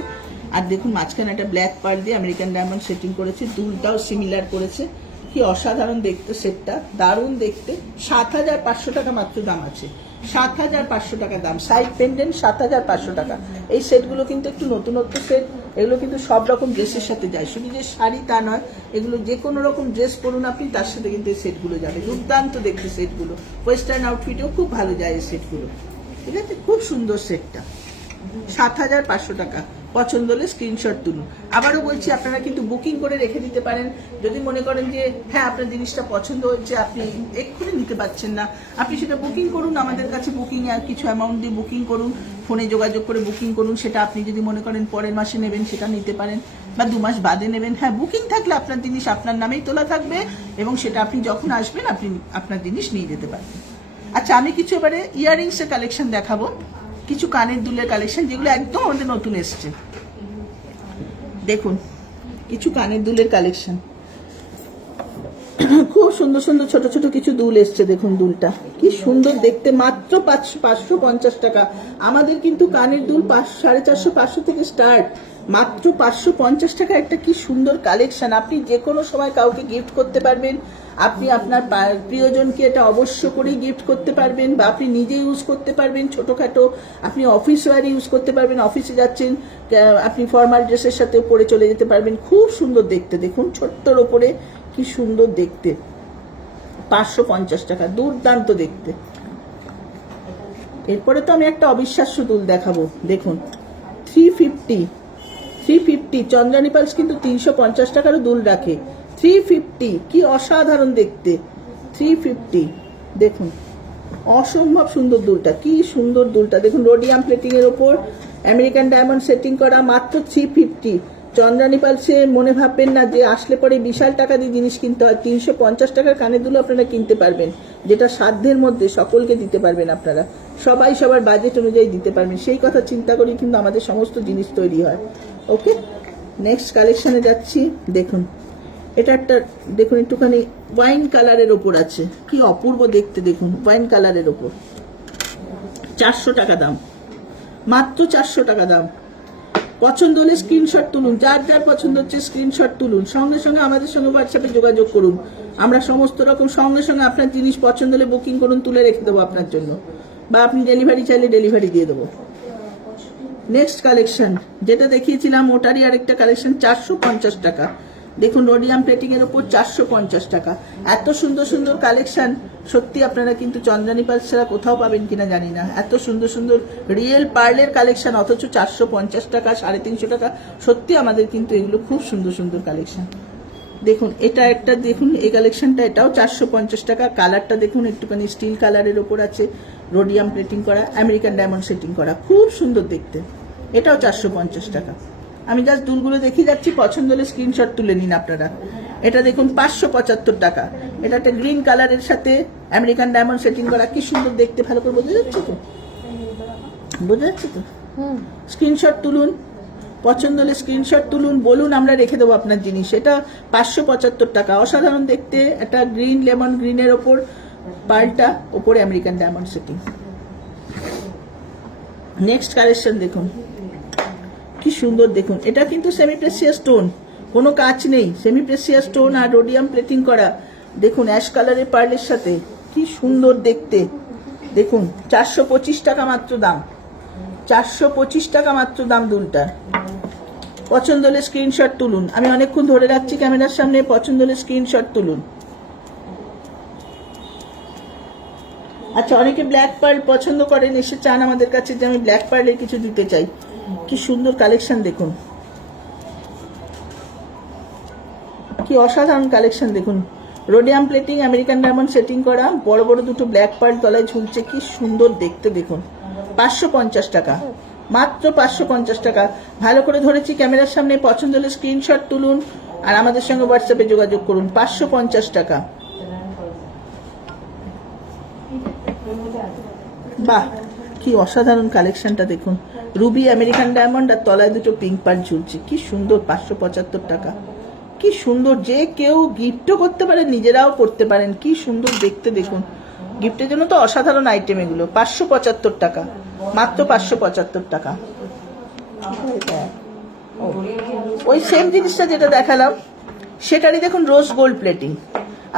আর দেখুন মাঝখানে একটা ব্ল্যাক পার্ল দিয়ে আমেরিকান ডায়মন্ড সেটিং করেছে, দুলটাও সিমিলার করেছে, কি অসাধারণ দেখতে সেটটা, দারুণ দেখতে। 7,500 টাকা মাত্র দাম আছে, 7,500 টাকা দাম। সাইড পেন্ডেন্ট 7,500 টাকা। এই সেটগুলো কিন্তু একটু নতুনত্ব সেট, এগুলো কিন্তু সব রকম ড্রেসের সাথে যায়, শুধু যে শাড়ি তা নয়, এগুলো যে কোনো রকম ড্রেস পরুন আপনি, তার সাথে কিন্তু এই সেটগুলো যাবে। দুর্দান্ত দেখতে সেটগুলো, ওয়েস্টার্ন আউটফিটেও খুব ভালো যায় এই সেটগুলো, ঠিক আছে। খুব সুন্দর সেটটা, 7,500 টাকা। পছন্দ হলে স্ক্রিনশট তুলুন। আবারও বলছি, আপনারা কিন্তু বুকিং করে রেখে দিতে পারেন। যদি মনে করেন যে হ্যাঁ আপনার জিনিসটা পছন্দ হচ্ছে, আপনি এক্ষুনি নিতে পারছেন না, আপনি সেটা বুকিং করুন আমাদের কাছে, বুকিং আর কিছু অ্যামাউন্ট দিয়ে বুকিং করুন, ফোনে যোগাযোগ করে বুকিং করুন। সেটা আপনি যদি মনে করেন পরের মাসে নেবেন, সেটা নিতে পারেন, বা 2 মাস বাদে নেবেন। হ্যাঁ, বুকিং থাকলে আপনার জিনিস আপনার নামেই তোলা থাকবে, এবং সেটা আপনি যখন আসবেন আপনি আপনার জিনিস নিয়ে যেতে পারবেন। আচ্ছা, আমি কিছু এবারে ইয়াররিংসের কালেকশন দেখাবো, কিছু কানের দুলের কালেকশন, যেগুলো একদম আমাদের নতুন এসছে। দেখুন কিছু কানের দুলের কালেকশন, খুব সুন্দর সুন্দর ছোট ছোট কিছু দুল এসছে। দেখুন দুলটা কি সুন্দর দেখতে, মাত্র 550 টাকা। আমাদের কিন্তু কানের দুল 450, 500 থেকে স্টার্ট, মাত্র 550 টাকা একটা কি সুন্দর কালেকশন। আপনি যে কোনো সময় কাউকে গিফট করতে পারবেন, আপনি আপনার প্রিয়জনকে এটা অবশ্য করেই গিফট করতে পারবেন, বা আপনি নিজে ইউজ করতে পারবেন। ছোটোখাটো আপনি অফিস ওয়্যার ইউজ করতে পারবেন, অফিসে যাচ্ছেন আপনি ফর্মাল ড্রেসের সাথে পরে চলে যেতে পারবেন। খুব সুন্দর দেখতে, দেখুন ছোট্টর ওপরে কি সুন্দর দেখতে। 550 টাকা, দুর্দান্ত দেখতে। এরপরে তো আমি একটা অবিশ্বাস্য দুল দেখাবো, দেখুন 350 চন্দ্রানী পালস কিন্তু 350 টাকারও দুল রাখে। 350 কি অসাধারণ দেখতে। 350 দেখুন, অসম্ভব সুন্দর দুলটা, কি সুন্দর দুলটা দেখুন। রোডিয়াম প্লেটিং এর ওপর আমেরিকান ডায়মন্ড সেটিং করা, মাত্র 350। চন্দ্রানী পালসে মনে ভাববেন না যে আসলে পরে বিশাল টাকা দিয়ে জিনিস কিনতে হয়। 350 টাকার কানের দুল আপনারা কিনতে পারবেন, যেটা সাধ্যের মধ্যে সকলকে দিতে পারবেন। আপনারা সবাই সবার বাজেট অনুযায়ী দিতে পারবেন, সেই কথা চিন্তা করি কিন্তু আমাদের সমস্ত জিনিস তৈরি হয়। ওকে, নেক্সট কালেকশনে যাচ্ছি। দেখুন এটা একটা, দেখুন একটুখানি ওয়াইন কালারের ওপর আছে, কি অপূর্ব দেখতে। দেখুন ওয়াইন কালারের ওপর 400 টাকা দাম, মাত্র 400 টাকা দাম। পছন্দ হলে স্ক্রিনশট তুলুন, যার যার পছন্দ হচ্ছে স্ক্রিনশট তুলুন, সঙ্গে সঙ্গে আমাদের সঙ্গে হোয়াটসঅ্যাপে যোগাযোগ করুন। আমরা সমস্ত রকম সঙ্গে সঙ্গে আপনার জিনিস পছন্দ হলে বুকিং করুন, তুলে রেখে দেবো আপনার জন্য, বা আপনি ডেলিভারি চাইলে ডেলিভারি দিয়ে দেবো। নেক্সট কালেকশন যেটা দেখিয়েছিলাম ওটারই আরেকটা কালেকশন, 450 টাকা। দেখুন রোডিয়াম প্লেটিং এর উপর 450 টাকা। এত সুন্দর সুন্দর কালেকশন সত্যি আপনারা কিন্তু চন্দ্রানী পালস ছাড়া কোথাও পাবেন কিনা জানি না। এত সুন্দর সুন্দর রিয়েল পার্লের কালেকশন, অথচ 450 টাকা, 350 টাকা। সত্যি আমাদের কিন্তু এগুলো খুব সুন্দর সুন্দর কালেকশন। দেখুন এটা একটা, দেখুন এই কালেকশনটা, এটাও 450 টাকা। কালারটা দেখুন একটুখানি স্টিল কালারের ওপর আছে, রোডিয়াম প্লেটিং করা, আমেরিকান ডায়মন্ড সেটিং করা, খুব সুন্দর দেখতে। এটাও 450 টাকা। আমি জাস্ট দুলগুলো দেখিয়ে যাচ্ছি, পছন্দ হলে স্ক্রিনশট তুলে নিন আপনারা। এটা দেখুন 575 টাকা। এটা একটা গ্রিন কালারের সাথে আমেরিকান ডায়মন্ড সেটিং করা, কি সুন্দর দেখতে। ভালো করে বোঝা যাচ্ছে তো? বোঝা যাচ্ছে তো? স্ক্রিনশট তুলুন, পছন্দ হলে স্ক্রিনশট তুলুন, বলুন, আমরা রেখে দেবো আপনার জিনিস। এটা 575 টাকা, অসাধারণ দেখতে। একটা গ্রিন, লেমন গ্রিনের ওপর পাল্টা, ওপরে American diamond setting. Next collection দেখুন কি সুন্দর, দেখুন এটা কিন্তু সেমি প্রেসিয়াস স্টোন, কোনো কাজ নেই, সেমি প্রেসিয়াস স্টোন আর রোডিয়াম প্লেটিং করা। দেখুন অ্যাশ কালারের পার্লের সাথে, কি সুন্দর দেখতে। দেখুন 425 টাকা মাত্র দাম, 425 টাকা মাত্র দাম দুলটা। পছন্দ হলে স্ক্রিনশট তুলুন, আমি অনেকক্ষণ ধরে রাখছি ক্যামেরার সামনে, পছন্দ হলে স্ক্রিনশট তুলুন। আচ্ছা, অনেকে ব্ল্যাক পার্ল পছন্দ করেন, এসে চান আমাদের কাছে যে আমি ব্ল্যাক পার্লের কিছু দিতে চাই। কি সুন্দর কালেকশন দেখুন, কি অসাধারণ কালেকশন দেখুন। Rhodium plating, American diamond setting করা, বড় বড় দুটো ব্ল্যাক পার্ল তলায় ঝুলছে, কি সুন্দর দেখতে। দেখুন 550 টাকা, মাত্র 550 টাকা। ভালো করে ধরেছি ক্যামেরার সামনে, পছন্দ হলে স্ক্রিনশট তুলুন আর আমাদের সঙ্গে হোয়াটসঅ্যাপে যোগাযোগ করুন। 550 টাকা। বাহ, কি অসাধারণ কালেকশনটা দেখুন। রুবি, আমেরিকান ডায়মন্ড আর তলায় দুটো পিঙ্ক পার্ল ঝুলছে, কি সুন্দর। 575 টাকা, কি সুন্দর। যে কেউ গিফটও করতে পারেন, নিজেরাও করতে পারেন, কি সুন্দর দেখতে। দেখুন গিফটের জন্য তো অসাধারণ আইটেম এগুলো। 575 টাকা, মাত্র 575 টাকা। ওই সেম জিনিসটা যেটা দেখালাম সেটারই দেখুন রোজ গোল্ড প্লেটিং।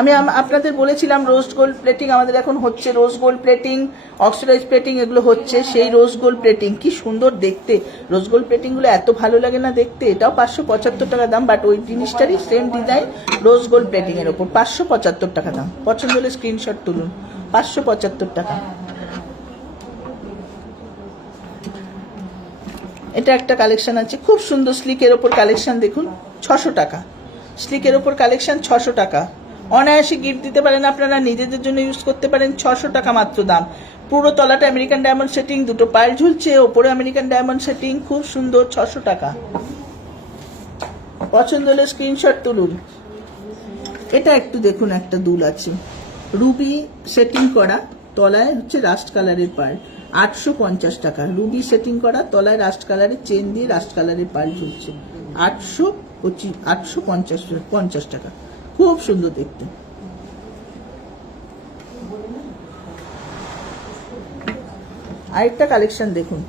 আমি আপনাদের বলেছিলাম রোজ গোল্ড প্লেটিং আমাদের এখন হচ্ছে, রোজ গোল্ড প্লেটিং, অক্সিডাইজ প্লেটিং এগুলো হচ্ছে, সেই রোজ গোল্ড প্লেটিং। কি সুন্দর দেখতে, রোজ গোল্ড প্লেটিংগুলো এত ভালো লাগে না দেখতে। এটাও 575 টাকা দাম, বাট ওই জিনিসটারই same design rose gold plating এর ওপর 575 টাকা দাম। পছন্দ হলে স্ক্রিনশট তুলুন। 575 টাকা। এটা একটা কালেকশন আছে খুব সুন্দর, স্লিকের ওপর কালেকশন দেখুন, 600 টাকা। স্লিকের ওপর কালেকশন 600 টাকা। অনায়াসে গিফট দিতে পারেন আপনারা, নিজেদের জন্য ইউজ করতে পারেন। 600 টাকা মাত্র দাম। পুরো তলাটা আমেরিকান ডায়মন্ড সেটিং, দুটো পায়েল ঝুলছে, ওপরে আমেরিকান ডায়মন্ড সেটিং, খুব সুন্দর। 600 টাকা। পছন্দ হলে স্ক্রিনশট তুলুন। এটা একটু দেখুন, একটা দুল আছে রুবি সেটিং করা, তলায় হচ্ছে রাস্ট কালারের পার্ল, 850 টাকা। রুবি সেটিং করা, তলায় রাস্ট কালারের চেন দিয়ে রাস্ট কালারের পার্ল ঝুলছে, 850 টাকা। খুব সুন্দর দেখতে। আরেকটা কালেকশন দেখুন,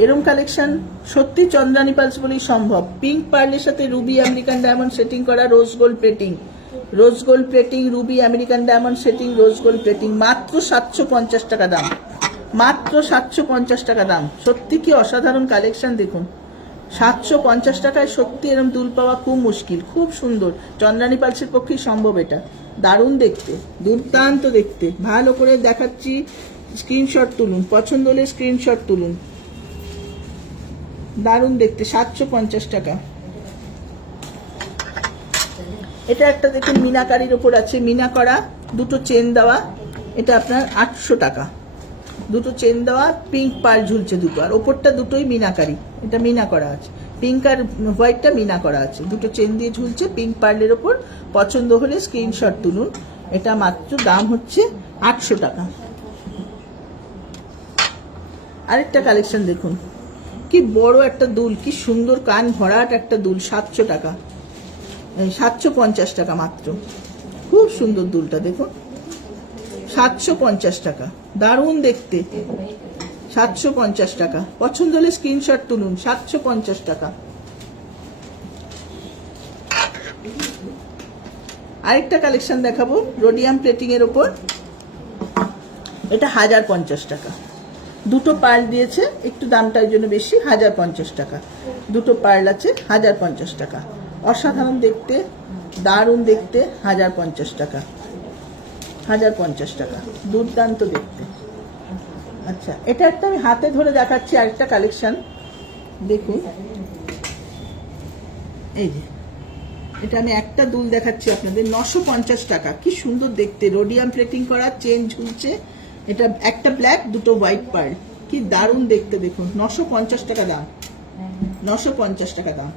এরম কালেকশন সত্যি চন্দ্রানী পালস বলেই সম্ভব। পিঙ্ক পার্লের সাথে রুবি আমেরিকান ডায়মন্ড সেটিং করা, রোজ গোল্ড প্লেটিং, রোজ gold plating, Ruby American diamond setting, রোজ গোল্ড প্লেটিং, মাত্র 750 টাকা দাম, মাত্র 750 টাকা দাম। সত্যি কি অসাধারণ কালেকশন দেখুন। 750 টাকায় সত্যি এরকম দুল পাওয়া খুব মুশকিল, খুব সুন্দর। চন্দ্রানী পালসের পক্ষেই সম্ভব এটা। দারুণ দেখতে, দুর্দান্ত দেখতে। ভালো করে দেখাচ্ছি, স্ক্রিনশট তুলুন, পছন্দ হলে স্ক্রিনশট তুলুন। দারুণ দেখতে, 750 টাকা। এটা একটা দেখুন মিনাকারির ওপর আছে, মিনা করা, দুটো চেন দেওয়া, এটা আপনার 800 টাকা। দুটো চেন দেওয়া, পিঙ্ক পার্ল ঝুলছে দুটো, আর ওপরটা দুটোই মিনাকারি, এটা মিনা করা আছে, পিঙ্ক আর হোয়াইটটা মিনা করা আছে, দুটো চেন দিয়ে ঝুলছে পিঙ্ক পার্লের ওপর। পছন্দ হলে স্ক্রিনশট তুলুন। এটা মাত্র দাম হচ্ছে 800 টাকা। আরেকটা কালেকশন দেখুন, কি বড় একটা দুল, কি সুন্দর কান ভরাট একটা দুল, 700 টাকা, 750 টাকা মাত্র। খুব সুন্দর দুলটা দেখুন, 750 টাকা, দারুণ দেখতে, 750 টাকা। পছন্দ হলে স্ক্রিনশট তুলুন, 750 টাকা। আরেকটা কালেকশন দেখাবো রোডিয়াম প্লেটিং এর ওপর, এটা 1050 টাকা। দুটো পার্ল দিয়েছে, একটু দামটা ওই জন্য বেশি, 1050 টাকা। দুটো পার্ল আছে, 1050 টাকা। অসাধারণ দেখতে, দারুণ দেখতে, 1050 টাকা, 1050 টাকা, দুর্দান্ত দেখতে। আচ্ছা, এটা একটা আমি হাতে ধরে দেখাচ্ছি আরেকটা কালেকশন দেখুন। এই যে এটা আমি একটা দুল দেখাচ্ছি আপনাদের, 950 টাকা। কি সুন্দর দেখতে, রোডিয়াম প্লেটিং করা, চেন ঝুলছে। এটা একটা ব্ল্যাক, দুটো হোয়াইট পার্ল, কি দারুণ দেখতে দেখুন। 950 টাকা দাম, 950 টাকা দাম।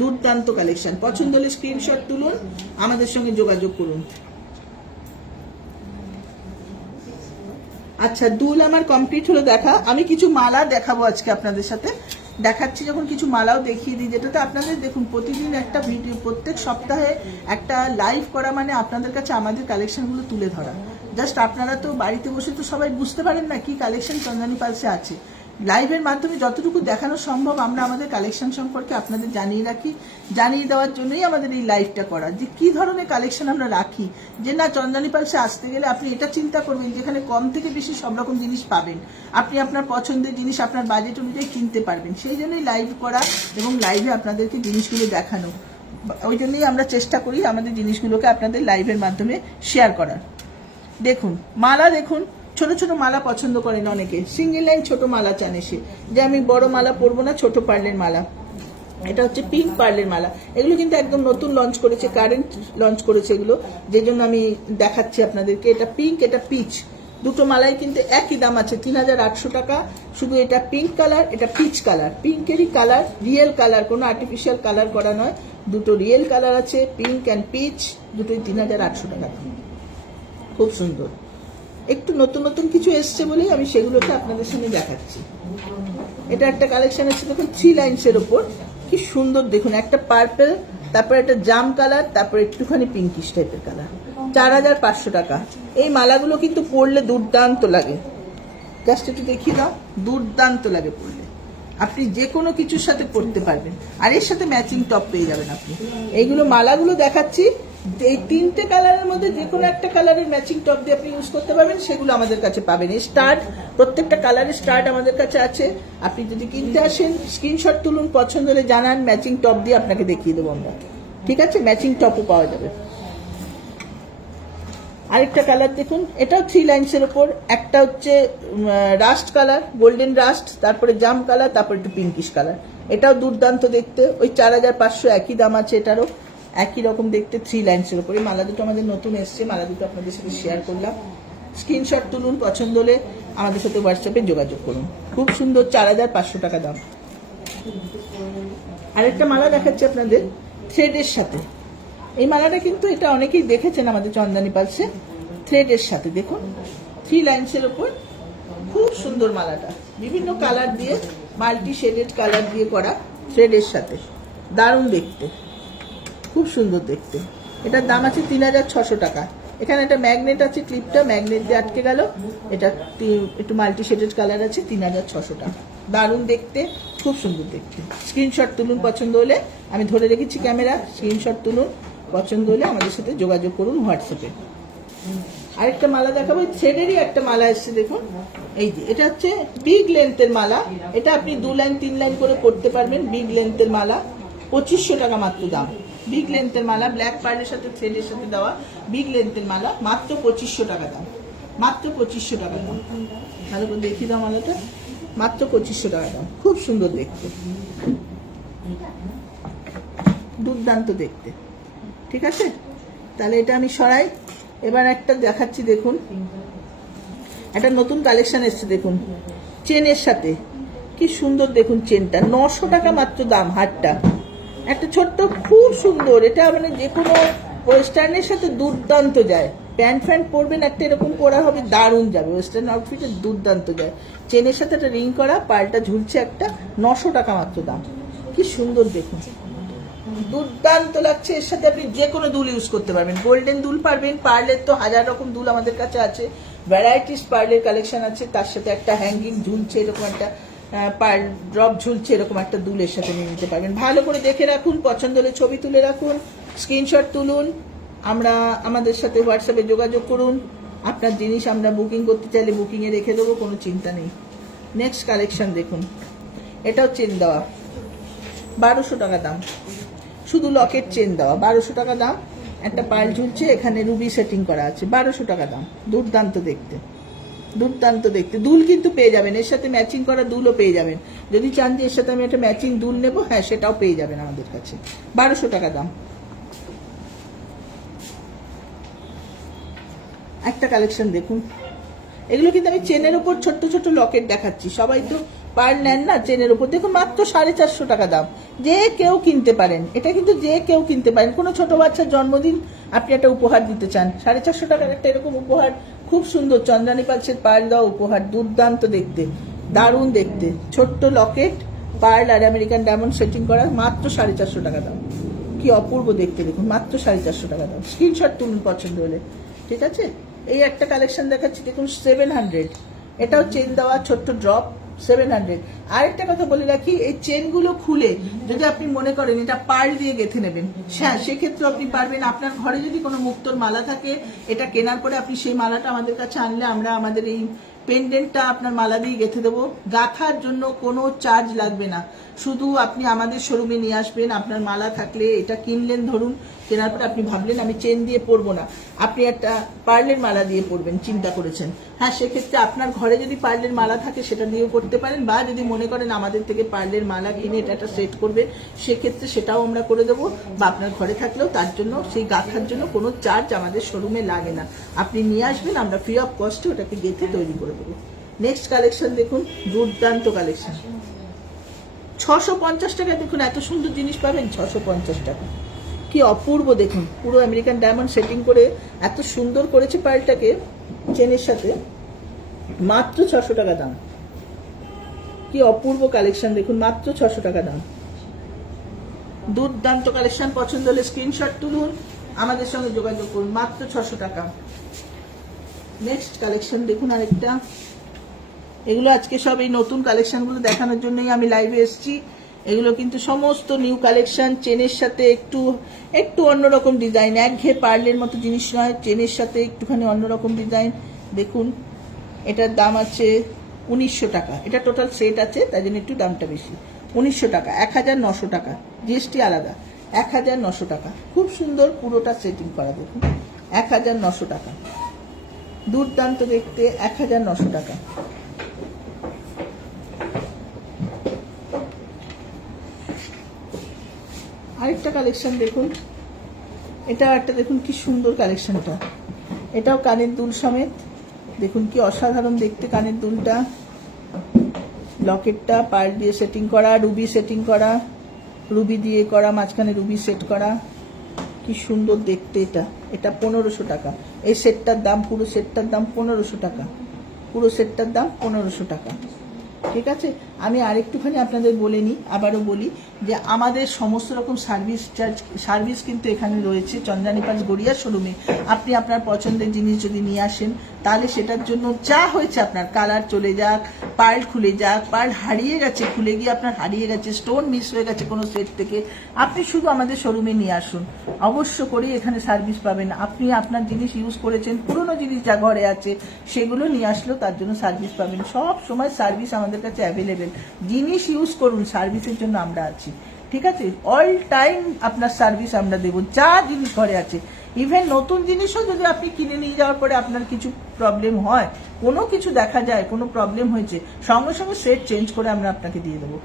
দুর্দান্ত কালেকশন। পছন্দ হলে স্ক্রিনশট তুলুন, আমাদের সঙ্গে যোগাযোগ করুন। আচ্ছা, দুল আমার কমপ্লিট হলো দেখা। আমি কিছু মালা দেখাবো আজকে আপনাদের সাথে, দেখাচ্ছি যখন কিছু মালাও দেখিয়ে দিই, যেটাতে আপনাদের দেখুন প্রতিদিন একটা ভিডিও, প্রত্যেক সপ্তাহে একটা লাইভ করা মানে আপনাদের কাছে আমাদের কালেকশনগুলো তুলে ধরা। জাস্ট আপনারা তো বাড়িতে বসে তো সবাই বুঝতে পারেন না কি কালেকশন চন্দ্রানী পালসে আছে। লাইভের মাধ্যমে যতটুকু দেখানো সম্ভব আমরা আমাদের কালেকশন সম্পর্কে আপনাদের জানিয়ে রাখি। জানিয়ে দেওয়ার জন্যই আমাদের এই লাইভটা করা, যে কি ধরনের কালেকশন আমরা রাখি। যে না, চন্দ্রানী পালসে আসতে গেলে আপনি এটা চিন্তা করবেন যেখানে কম থেকে বেশি সব রকম জিনিস পাবেন, আপনি আপনার পছন্দের জিনিস আপনার বাজেট অনুযায়ী কিনতে পারবেন। সেই জন্যই লাইভ করা এবং লাইভে আপনাদেরকে জিনিসগুলো দেখানো। ওই জন্যই আমরা চেষ্টা করি আমাদের জিনিসগুলোকে আপনাদের লাইভের মাধ্যমে শেয়ার করার। দেখুন মালা, দেখুন ছোট ছোট মালা পছন্দ করেন অনেকে, সিঙ্গেল লাইন ছোট মালা চান এসে, যে আমি বড় মালা পরবো না, ছোট পার্লের মালা। এটা হচ্ছে পিঙ্ক পার্লের মালা। এগুলো কিন্তু একদম নতুন লঞ্চ করেছে, কারেন্ট লঞ্চ করেছে এগুলো, যে জন্য আমি দেখাচ্ছি আপনাদেরকে। এটা পিঙ্ক, এটা পিচ, দুটো মালাই কিন্তু একই দাম আছে, 3800 টাকা। শুধু এটা পিঙ্ক কালার, এটা পিচ কালার, পিঙ্কেরই কালার, রিয়েল কালার, কোনো আর্টিফিশিয়াল কালার করা নয়। দুটো রিয়েল কালার আছে, পিঙ্ক অ্যান্ড পিচ, দুটোই 3800 টাকা। খুব সুন্দর, একটু নতুন নতুন কিছু এসছে বলেই আমি সেগুলোকে আপনাদের সঙ্গে দেখাচ্ছি। এটা একটা কালেকশন আছে দেখুন, 3 লাইন্সের ওপর, কি সুন্দর দেখুন। একটা পার্পেল, তারপর একটা জাম কালার, তারপর একটুখানি পিঙ্কিশ টাইপের কালার, 4500 টাকা। এই মালাগুলো কিন্তু পরলে দুর্দান্ত লাগে, জাস্ট একটু দেখিয়ে দাও, দুর্দান্ত লাগে পরলে। আপনি যে কোনো কিছুর সাথে পরতে পারবেন, আর এর সাথে ম্যাচিং টপ পেয়ে যাবেন আপনি। এইগুলো মালাগুলো দেখাচ্ছি, এই 3টে কালারের মধ্যে যে কোনো একটা কালারের ম্যাচিং টপ দিয়ে আপনি ইউজ করতে পারবেন, সেগুলো আমাদের কাছে পাবেন। এই স্টার্ট, প্রত্যেকটা কালারের স্টার্ট আমাদের কাছে আছে। আপনি যদি কিনতে আসেন স্ক্রিনশট তুলুন, পছন্দ হলে জানান, ম্যাচিং টপ দিয়ে আপনাকে দেখিয়ে দেবো আমরা, ঠিক আছে? ম্যাচিং টপও পাওয়া যাবে। আরেকটা কালার দেখুন, এটাও 3 লাইন্সের ওপর, একটা হচ্ছে রাস্ট কালার, গোল্ডেন রাস্ট, তারপরে জাম কালার, তারপর একটু পিঙ্কিশ কালার। এটাও দুর্দান্ত দেখতে, ওই 4500 একই দাম আছে, এটারও একই রকম দেখতে, 3 লাইন্সের ওপরে। মালা দুটো আমাদের নতুন এসছে, মালা দুটো আপনাদের সাথে শেয়ার করলাম। স্ক্রিনশট তুলুন, পছন্দ হলে আমাদের সাথে হোয়াটসঅ্যাপে যোগাযোগ করুন। খুব সুন্দর, 4500 টাকা দাম। আরেকটা মালা দেখাচ্ছি আপনাদের থ্রেডের সাথে। এই মালাটা কিন্তু এটা অনেকেই দেখেছেন আমাদের চন্দ্রানী পালসে, থ্রেডের সাথে দেখুন, 3 লাইন্সের ওপর, খুব সুন্দর মালাটা, বিভিন্ন কালার দিয়ে, মাল্টি শেডেড কালার দিয়ে করা, থ্রেডের সাথে, দারুণ দেখতে, খুব সুন্দর দেখতে। এটার দাম আছে 3600 টাকা। এখানে একটা ম্যাগনেট আছে, ক্লিপটা ম্যাগনেট দিয়ে আটকে গেল। এটা একটু মাল্টি শেডেড কালার আছে, 3600 টাকা। দারুণ দেখতে, খুব সুন্দর দেখতে। স্ক্রিনশট তুলুন পছন্দ হলে, আমি ধরে রেখেছি ক্যামেরা, স্ক্রিনশট তুলুন, পছন্দ হলে আমাদের সাথে যোগাযোগ করুন হোয়াটসঅ্যাপে। আরেকটা মালা দেখাবো, থ্রেডেরই একটা মালা এসছে দেখুন, এই যে এটা হচ্ছে বিগ লেন্থের মালা, এটা আপনি 2 লাইন 3 লাইন করে করতে পারবেন। বিগ লেন্থের মালা 2500 টাকা মাত্র দাম। বিগ লেন্থের মালা, ব্ল্যাক পার্লের সাথে থ্রেডের সাথে দেওয়া বিগ লেন্থের মালা, মাত্র 2500 টাকা দাম, মাত্র 2500 টাকা দাম। ভালো করে দেখিয়ে দাও মালাটা, মাত্র 2500 টাকা দাম, খুব সুন্দর দেখতে, দুর্দান্ত দেখতে। ঠিক আছে, তাহলে এটা আমি সরাই। এবার একটা দেখাচ্ছি দেখুন, একটা নতুন কালেকশন এসছে দেখুন, চেনের সাথে, কি সুন্দর দেখুন চেনটা, 900 টাকা মাত্র দাম। হারটা একটা ছোট্ট, খুব সুন্দর, এটা মানে যে কোনো ওয়েস্টার্নের সাথে দুর্দান্ত যায়। প্যান্ট ফ্যান্ট পরবেন একটা এরকম পরা হবে, দারুণ যাবে, ওয়েস্টার্ন আউটফিটে দুর্দান্ত যায়। চেনের সাথে একটা রিং করা, পালটা ঝুলছে একটা, 900 টাকা মাত্র দাম। কি সুন্দর দেখুন, দুর্দান্ত লাগছে। এর সাথে আপনি যে কোনো দুল ইউজ করতে পারবেন, গোল্ডেন দুল পারবেন, পার্লের তো 1000 রকম দুল আমাদের কাছে আছে, ভ্যারাইটিস পার্লের কালেকশন আছে। তার সাথে একটা হ্যাঙ্গিং ঝুলছে, এরকম একটা পার্ল ড্রপ ঝুলছে, এরকম একটা দুলের সাথে নিয়ে নিতে পারবেন। ভালো করে দেখে রাখুন, পছন্দ হলে ছবি তুলে রাখুন, স্ক্রিনশট তুলুন, আমাদের সাথে হোয়াটসঅ্যাপে যোগাযোগ করুন। আপনার জিনিস আমরা বুকিং করতে চাইলে বুকিংয়ে রেখে দেবো, কোনো চিন্তা নেই। নেক্সট কালেকশন দেখুন, এটাও চেন দেওয়া, 1200 টাকা দাম, শুধু লকেট চেন দেওয়া, 1200 টাকা দাম। একটা পার্ল ঝুলছে, এখানে রুবি সেটিং করা আছে, 1200 টাকা দাম। দুর্দান্ত দেখতে, দুর্দান্ত দেখতে। দুল কিন্তু পেয়ে যাবেন, এর সাথে ম্যাচিং করা দুলও পেয়ে যাবেন। যদি চান যে এর সাথে আমি একটা ম্যাচিং দুল নেবো, হ্যাঁ সেটাও পেয়ে যাবেন আমাদের কাছে, 1200 টাকা দাম। একটা কালেকশন দেখুন, এগুলো কিন্তু আমি চেনের উপর ছোট্ট ছোট্ট লকেট দেখাচ্ছি, সবাই তো পার্ল নেন না চেনের উপর, দেখুন মাত্র 450 টাকা দাম, যে কেউ কিনতে পারেন। এটা কিন্তু যে কেউ কিনতে পারেন, কোনো ছোট বাচ্চার জন্মদিন আপনি একটা উপহার দিতে চান, 450 টাকার একটা এরকম উপহার, খুব সুন্দর চন্দ্রানী পালসের পার্ল দেওয়া উপহার, দুর্দান্ত দেখতে, দারুণ দেখতে। ছোট্ট লকেট, পার্ল আর আমেরিকান ডায়মন্ড সেটিং করা, মাত্র 450 টাকা দাম। কি অপূর্ব দেখতে দেখুন, মাত্র 450 টাকা দাম। স্ক্রিনশট তুলুন পছন্দ হলে। ঠিক আছে, এই একটা কালেকশন দেখাচ্ছি দেখুন, 700, এটাও চেন দেওয়া ছোট্ট ড্রপ, 700। আরেকটা কথা বলে রাখি, এই চেনগুলো খুলে যদি আপনি মনে করেন এটা পার্ল দিয়ে গেঁথে নেবেন, হ্যাঁ সেক্ষেত্রে আপনি পারবেন। আপনার ঘরে যদি কোনো মুক্তোর মালা থাকে, এটা কেনার পরে আপনি সেই মালাটা আমাদের কাছে আনলে আমরা আমাদের এই পেন্ডেন্টটা আপনার মালা দিয়ে গেঁথে দেবো। গাঁথার জন্য কোনো চার্জ লাগবে না, শুধু আপনি আমাদের শোরুমে নিয়ে আসবেন। আপনার মালা থাকলে, এটা কিনলেন ধরুন, কেনার পরে আপনি ভাবলেন আমি চেন দিয়ে পরবো না, আপনি একটা পার্লের মালা দিয়ে পরবেন চিন্তা করেছেন, হ্যাঁ সেক্ষেত্রে আপনার ঘরে যদি পার্লের মালা থাকে সেটা দিয়েও করতে পারেন। বা যদি মনে করেন আমাদের থেকে পার্লের মালা কিনে এটা একটা সেট করবে, সেক্ষেত্রে সেটাও আমরা করে দেবো। বা আপনার ঘরে থাকলেও তার জন্য, সেই গাঁথার জন্য কোনো চার্জ আমাদের শোরুমে লাগে না, আপনি নিয়ে আসবেন, আমরা ফ্রি অফ কস্টে ওটাকে গেঁথে তৈরি করে দেবো। নেক্সট কালেকশন দেখুন, দুর্দান্ত কালেকশন, 650 টাকায় দেখুন এত সুন্দর জিনিস পাবেন, 650 টাকা। কি অপূর্ব দেখুন, পুরো আমেরিকান ডায়মন্ড সেটিং করে এত সুন্দর করেছে পার্লটাকে চেনের সাথে, মাত্র 600 টাকা দাম। কি অপূর্ব কালেকশন দেখুন, মাত্র 600 টাকা দাম। দুর্দান্ত কালেকশন, পছন্দ হলে স্ক্রিনশট তুলুন, আমাদের সঙ্গে যোগাযোগ করুন, মাত্র 600 টাকা। নেক্সট কালেকশন দেখুন আরেকটা, এগুলো আজকে সব এই নতুন কালেকশনগুলো দেখানোর জন্যই আমি লাইভে এসেছি। এগুলো কিন্তু সমস্ত নিউ কালেকশন, চেনের সাথে একটু একটু অন্যরকম ডিজাইন, একঘেয়ে পার্লের মতো জিনিস নয়, চেনের সাথে একটুখানি অন্যরকম ডিজাইন। দেখুন এটার দাম আছে 1900 টাকা, এটা টোটাল সেট আছে তাই জন্য একটু দামটা বেশি, 1900 টাকা, 1900 টাকা, জিএসটি আলাদা, 1900 টাকা। খুব সুন্দর পুরোটা সেটিং করা, দেখুন 1900 টাকা, দুর্দান্ত দেখতে, 1900 টাকা। আরেকটা কালেকশন দেখুন, এটাও একটা দেখুন কি সুন্দর কালেকশনটা, এটাও কানের দুল সমেত, দেখুন কি অসাধারণ দেখতে কানের দুলটা, লকেটটা পার্ল দিয়ে সেটিং করা, রুবি সেটিং করা, রুবি দিয়ে করা, মাঝখানে রুবি সেট করা, কি সুন্দর দেখতে। এটা এটা 1500 টাকা, এই সেটটার দাম, পুরো সেটটার দাম 1500 টাকা, পুরো সেটটার দাম 1500 টাকা। ঠিক আছে, আমি আরেকটুখানি আপনাদের বলে নিই, আবারও বলি যে আমাদের সমস্ত রকম সার্ভিস কিন্তু এখানে রয়েছে চন্দ্রানী পালস গড়িয়া শোরুমে। আপনি আপনার পছন্দের জিনিস যদি নিয়ে আসেন তাহলে সেটার জন্য যা হয়েছে আপনার কালার চলে যাক, পার্ল খুলে যাক, পার্ল হারিয়ে গেছে, খুলে গিয়ে আপনার হারিয়ে গেছে, স্টোন মিস হয়ে গেছে কোনো সেট থেকে, আপনি শুধু আমাদের শোরুমে নিয়ে আসুন, অবশ্য করেই এখানে সার্ভিস পাবেন। আপনি আপনার জিনিস ইউজ করেছেন, পুরনো জিনিস যা ঘরে আছে সেগুলো নিয়ে আসলেও তার জন্য সার্ভিস পাবেন। সব সময় সার্ভিস আমাদের কাছে অ্যাভেলেবেল। জিনিস ইউজ করুন, সার্ভিসের জন্য আমরা আছি, ঠিক আছে? অল টাইম আপনার সার্ভিস আমরা দেবো, যা জিনিস ঘরে আছে। ইভেন নতুন জিনিসও যদি আপনি কিনে নিয়ে যাওয়ার পরে আপনার কিছু প্রবলেম হয়, কোনো কিছু দেখা যায় কোনো প্রবলেম হয়েছে, সঙ্গে সঙ্গে সেট চেঞ্জ করে আমরা আপনাকে দিয়ে দেবো,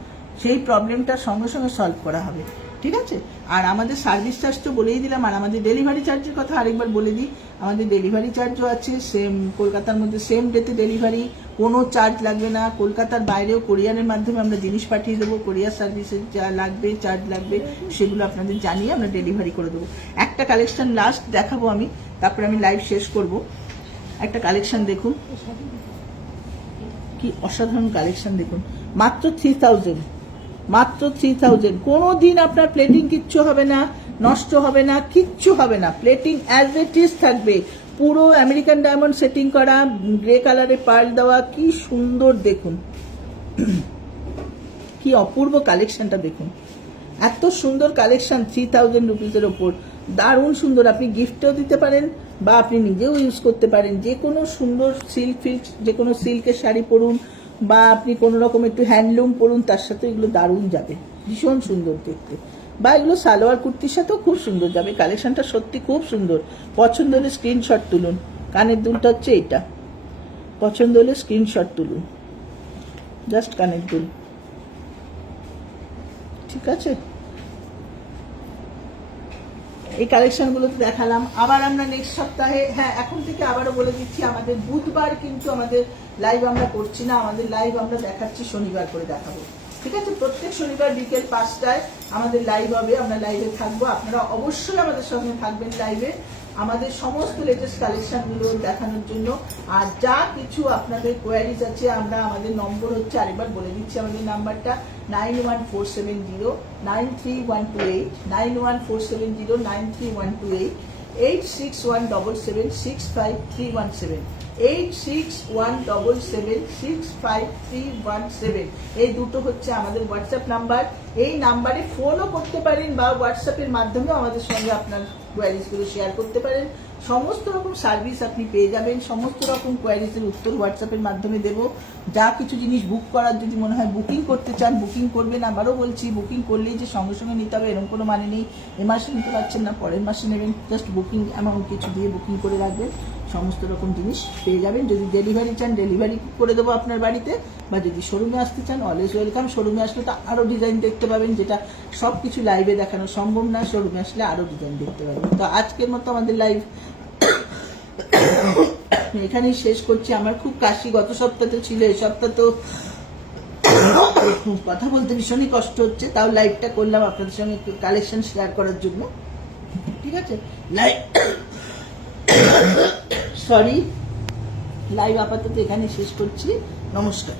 সেই প্রবলেমটা সঙ্গে সঙ্গে সলভ করা হবে, ঠিক আছে? আর আমাদের সার্ভিস চার্জ তো বলেই দিলাম, আর আমাদের ডেলিভারি চার্জের কথা আরেকবার বলে দিই। আমাদের ডেলিভারি চার্জও আছে সেম, কলকাতার মধ্যে সেম ডেতে ডেলিভারি, কোনো চার্জ লাগবে না। কলকাতার বাইরেও কোরিয়ারের মাধ্যমে আমরা জিনিস পাঠিয়ে দেবো, কোরিয়ার সার্ভিসে যা লাগবে, চার্জ লাগবে, সেগুলো আপনাদের জানিয়ে আমরা ডেলিভারি করে দেবো। একটা কালেকশন লাস্ট দেখাবো আমি, তারপরে আমি লাইভ শেষ করব। একটা কালেকশন দেখুন, কি অসাধারণ কালেকশন দেখুন, মাত্র 3000, মাত্র 3000। কোনো দিন আপনার প্লেটিং কিচ্ছু হবে না, নষ্ট হবে না, কিচ্ছু হবে না, প্লেটিং অ্যাজ ইট ইজ থাকবে। পুরো আমেরিকান ডায়মন্ড সেটিং করা, গ্রে কালারে পার্ল দেওয়া, কি সুন্দর দেখুন, কি অপূর্ব কালেকশনটা দেখুন, এত সুন্দর কালেকশন 3000 রুপিসের ওপর, দারুণ সুন্দর। আপনি গিফটেও দিতে পারেন বা আপনি নিজেও ইউজ করতে পারেন। যে কোনো সুন্দর সিল্ক, যে কোনো সিল্কের শাড়ি পরুন বা আপনি কোনো রকম একটু হ্যান্ডলুম পরুন, তার সাথে এগুলো দারুণ যাবে, ভীষণ সুন্দর দেখতে। বা এগুলো সালোয়ার কুর্তির সাথেও খুব সুন্দর যাবে। কালেকশনটা সত্যি খুব সুন্দর। পছন্দ হলে স্ক্রিনশট তুলুন। কানের দুলটা হচ্ছে এটা, পছন্দ হলে স্ক্রিনশট তুলুন, জাস্ট কানের দুল, ঠিক আছে? এই কালেকশনগুলো তো দেখালাম। আবার আমরা নেক্সট সপ্তাহে, হ্যাঁ এখন থেকে আবারও বলে দিচ্ছি, আমাদের বুধবার কিন্তু আমাদের লাইভ আমরা করছি না, আমাদের লাইভ আমরা দেখাচ্ছি শনিবার করে দেখাবো, ঠিক আছে? প্রত্যেক শনিবার বিকেল 5টায় আমাদের লাইভ হবে, আমরা লাইভে থাকবো। আপনারা অবশ্যই আমাদের সঙ্গে থাকবেন লাইভে, আমাদের সমস্ত লেটেস্ট কালেকশনগুলো দেখানোর জন্য। আর যা কিছু আপনাদের কোয়ারিজ আছে, আমরা আমাদের নম্বর হচ্ছে, আরেকবার বলে দিচ্ছি আমাদের নাম্বারটা 9147093128, 9147093128, 8617765317, 8617765317। এই দুটো হচ্ছে আমাদের হোয়াটসঅ্যাপ নাম্বার। এই নাম্বারে ফোনও করতে পারেন বা হোয়াটসঅ্যাপের মাধ্যমেও আমাদের সঙ্গে আপনার কোয়ারিজগুলো শেয়ার করতে পারেন। সমস্ত রকম সার্ভিস আপনি পেয়ে যাবেন, সমস্ত রকম কোয়ারিজের উত্তর হোয়াটসঅ্যাপের মাধ্যমে দেব। যা কিছু জিনিস বুক করার যদি মনে হয়, বুকিং করতে চান বুকিং করবেন। আবারও বলছি, বুকিং করলেই যে সঙ্গে সঙ্গে নিতে হবে এরকম কোনো মানে নেই। এ মাসে নিতে পারছেন না, পরের মাসে নেবেন, জাস্ট বুকিং অ্যামাউন্ট কিছু দিয়ে বুকিং করে রাখবেন, সমস্ত রকম জিনিস পেয়ে যাবেন। যদি ডেলিভারি চান ডেলিভারি করে দেবো আপনার বাড়িতে, বা যদি শোরুমে আসতে চান অলওয়েজ ওয়েলকাম। শোরুমে আসলে তো আরও ডিজাইন দেখতে পাবেন, যেটা সব কিছু লাইভে দেখানো সম্ভব না, শোরুমে আসলে আরও ডিজাইন দেখতে পাবেন। তো আজকের মতো আমাদের লাইভ এখানেই শেষ করছি। আমার খুব কাশি, গত সপ্তাহে ছিল, এই সপ্তাহ তো কথা বলতে ভীষণই কষ্ট হচ্ছে, তাও লাইভটা করলাম আপনাদের সঙ্গে একটু কালেকশন শেয়ার করার জন্য, ঠিক আছে? লাইভ সরি, লাইভ আপাতত এখানে শেষ করছি। নমস্কার।